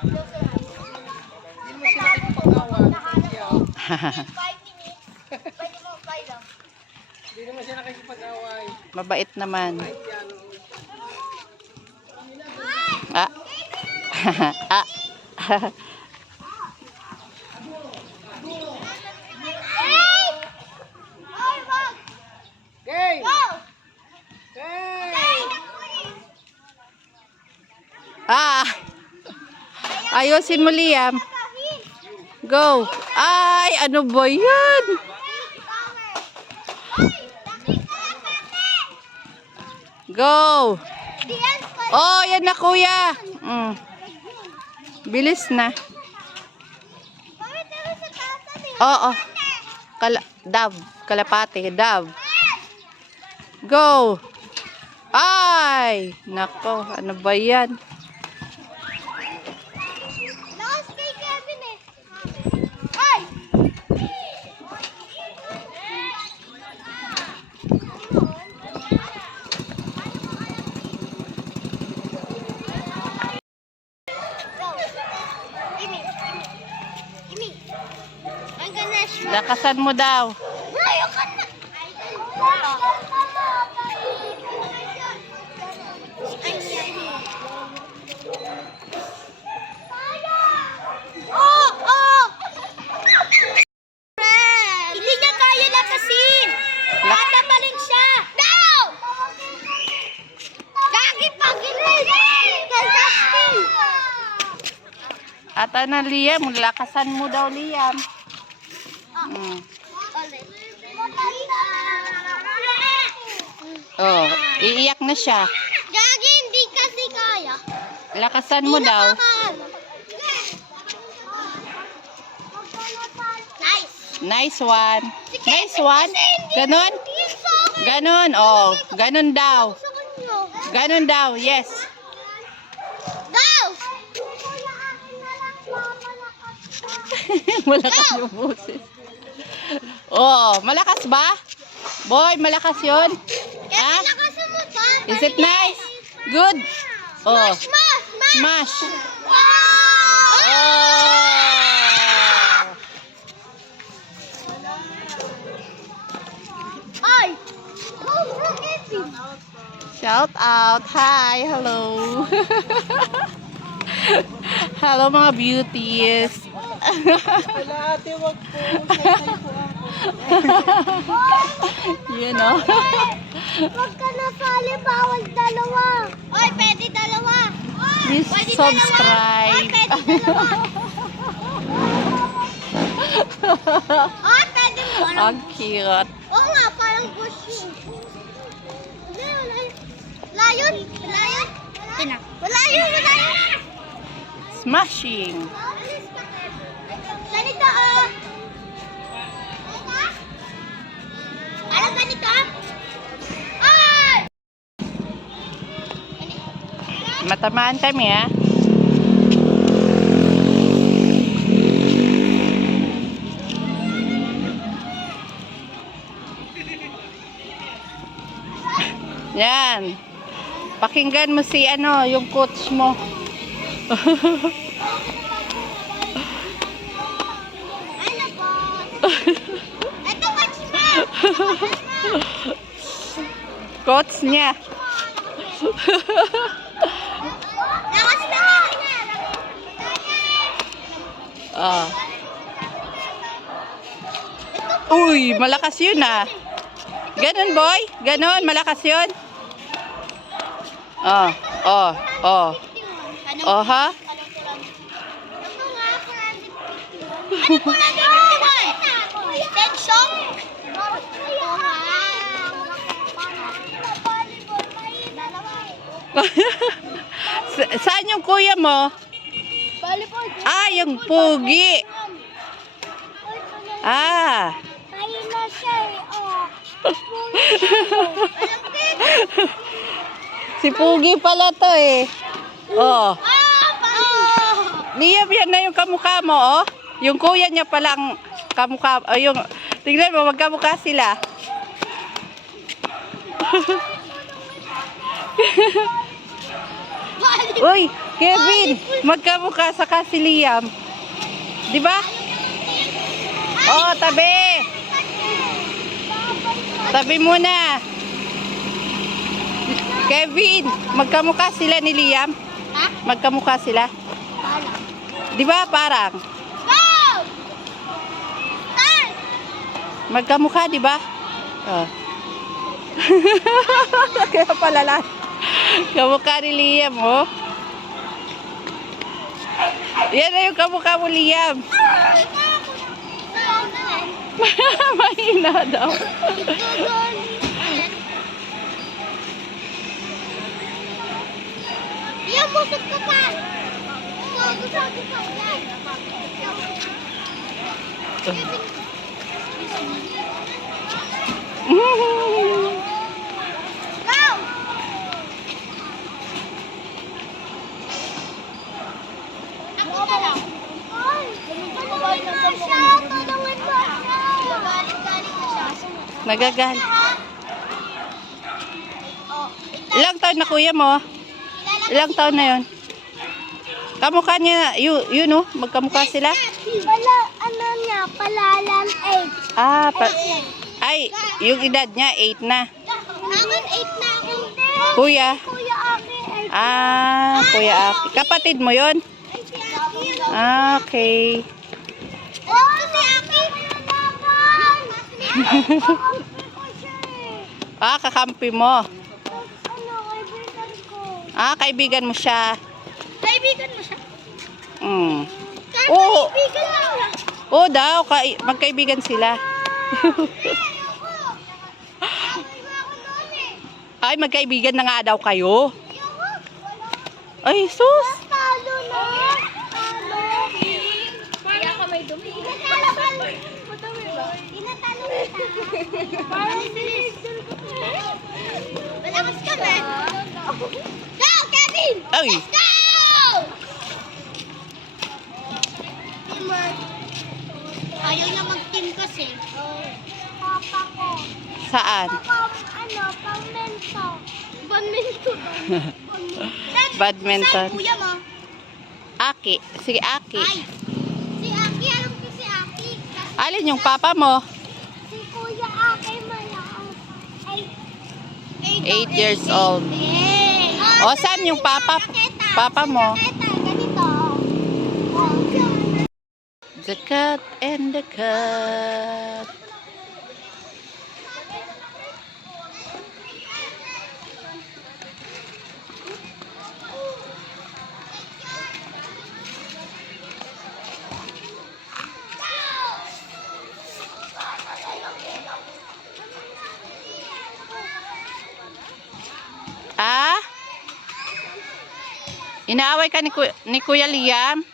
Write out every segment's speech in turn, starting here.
Hindi mo sila nakikipag-awan. 5 minutes. Pwede mo kayo lang. Hindi naman siya nakikipag-away. Mabait naman. Kahit yan. Ah. Ah. Okay! Go! Okay! Ah. Ayusin mo, Liam. Go. Ay, ano ba yan? Go. Oh, yan na, kuya. Bilis na. Oo. Dab. Kalapate. Dab. Go. Ay. Nako. Ano ba yan? Lakas kay Kevin eh. Ay! Imi. Ang ganas mo. Lakasan mo daw. Layo ka na. Oh! Oh! Hindi niya kaya lakasin. Tatabalin siya. No! Gagi pagilid. Fantastic. Ata na, Liam. Lakasan mo daw, Liam. Oh, iiyak na siya. Gagi, hindi kasi kaya. Lakasan mo daw. Nice. Nice one. Nice one. Ganon. Ganon. Oh, ganon daw. Ganon daw. Yes. Go! Malakas yung boses. Oh, malakas ba? Boy, malakas yun. Ha? Is it nice? Good. Oh, smash. Oh. Ay! Shout out. Hi. Hello. Hello mga beauties. Wala ate, wag po. Say-say po ako. You know. Huwag ka na sali, bawal dalawa. Oy, pwede dalawa. Please Pwede subscribe. Dalawa. Oy, pwede dalawa. Oy, pwede mo. Ang cute. Oo nga, parang bushy. Hindi, wala yun. Layon? Layon? Wala yun, wala yun. Smashing. Ganito, oh. Parang ganito. Ay! Matamaan kami, ha? Yan. Pakinggan mo si ano, yung coach mo. Ano po? Ito, watch mo. Coach niya. Lakas na. Oh. Uy, malakas yun, ah. Ganon, boy. Ganon, malakas yun. Oh, oh, oh. Oh, ha? Ano po lang yung tension? Saan yung kuya mo? Ah, yung pugi. Ah. Ayun na siya eh. Oh. Si Pugi pala to eh. Oh. Liam, yan na yung kamukha mo, oh. Yung kuya niya palang kamukha. Oh, yung, tingnan mo, magkamukha sila. Uy, Kevin, magkamukha sa si Liam. Di ba? Oh, tabi. Tabi muna. Kevin, magkamukha sila ni Liam. Ha? Magkamukha sila. Wala. Di ba parang? Go! Start! Magkamukha, di ba? Oh. Kaya pala lang. Kamukha ni Liam, oh. Yan na yung kamukha mo, Liam. Mahina daw. Iya, busog ka pa. Sabi ka yan. Go! Ako na lang. Ay, tulungan mo siya. Tulungan mo siya. Galing na siya. Nagagal. Ilang taon na kuya mo? Ilang taon na yun? Kamukha niya, yun oh, magkamukha sila. Wala, ano niya, palalan 8. Ah, ay, yung edad niya, 8 na. Akin 8 na ako. Kuya? Kuya Aki 8. Ah, Kuya Aki. Kapatid mo yun? Ay, si Aki yun. Ah, okay. Oh, si Aki! Ah, kakampi mo. Ano, kaibigan ko. Ah, kaibigan mo siya. Kaibigan mo siya? Mm. Kahit Oo. kaibigan lang. Oo daw, magkaibigan sila. Ay, magkaibigan na nga daw kayo. Ay, sus. Talo na. Talo. Kaya ka may dumi. Tinatalo ba? Madumi ba? Tinatalo kita. Parang bilis. Malakas ka ba? Go, Kevin! Ay. Let's go! Teamwork. Ayaw niya mag-team kasi. Papa ko. Saan? Ano, pang-mento. Pang-mento. Badminton. Saan kuya mo? Aki. Sige, Aki. Ay, si Aki, alam ko si Aki. Alin yung papa mo? Si Kuya Aki malakas. 8 years old. O, saan yung papa mo? Ganito. The cat and the cat. Ah? Inaaway ka ni Kuya Liam?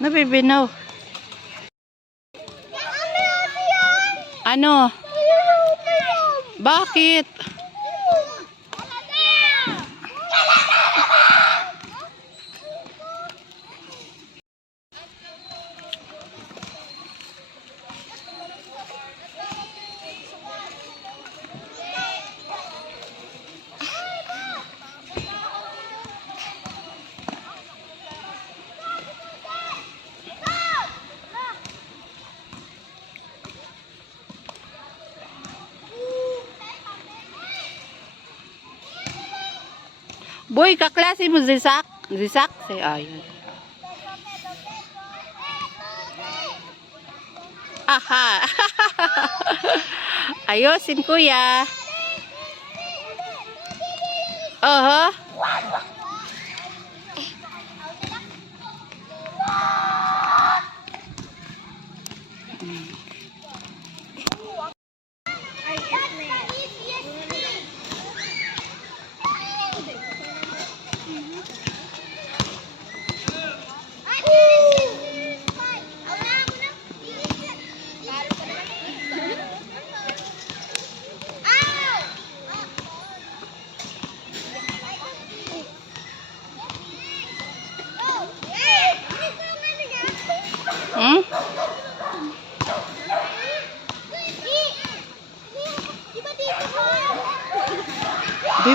Nabibinaw. Ano? Bakit? Boy, kaklase mo Zisak? Zisak? Say, ayun. Aha. Ayosin, kuya. Aha.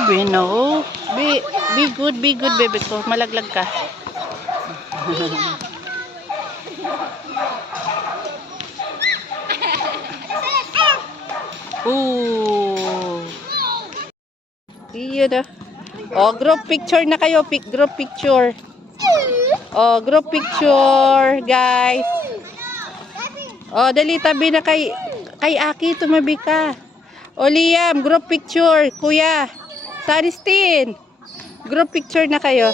Kevin, no. Be good, baby ko. Malaglag ka. Ooh. Iyon na. Oh, group picture na kayo. Group picture. Oh, group picture, guys. Oh, dali tabi na kay Aki, tumabi ka. Oh, Liam, group picture. Kuya, Saristin. Group picture na kayo.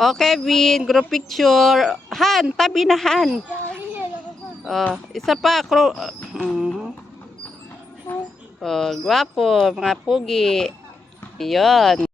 Oh, Kevin, group picture. Han, tabi na Han. Oh, isa pa. Oh, gwapo, mga pugi. Iyon.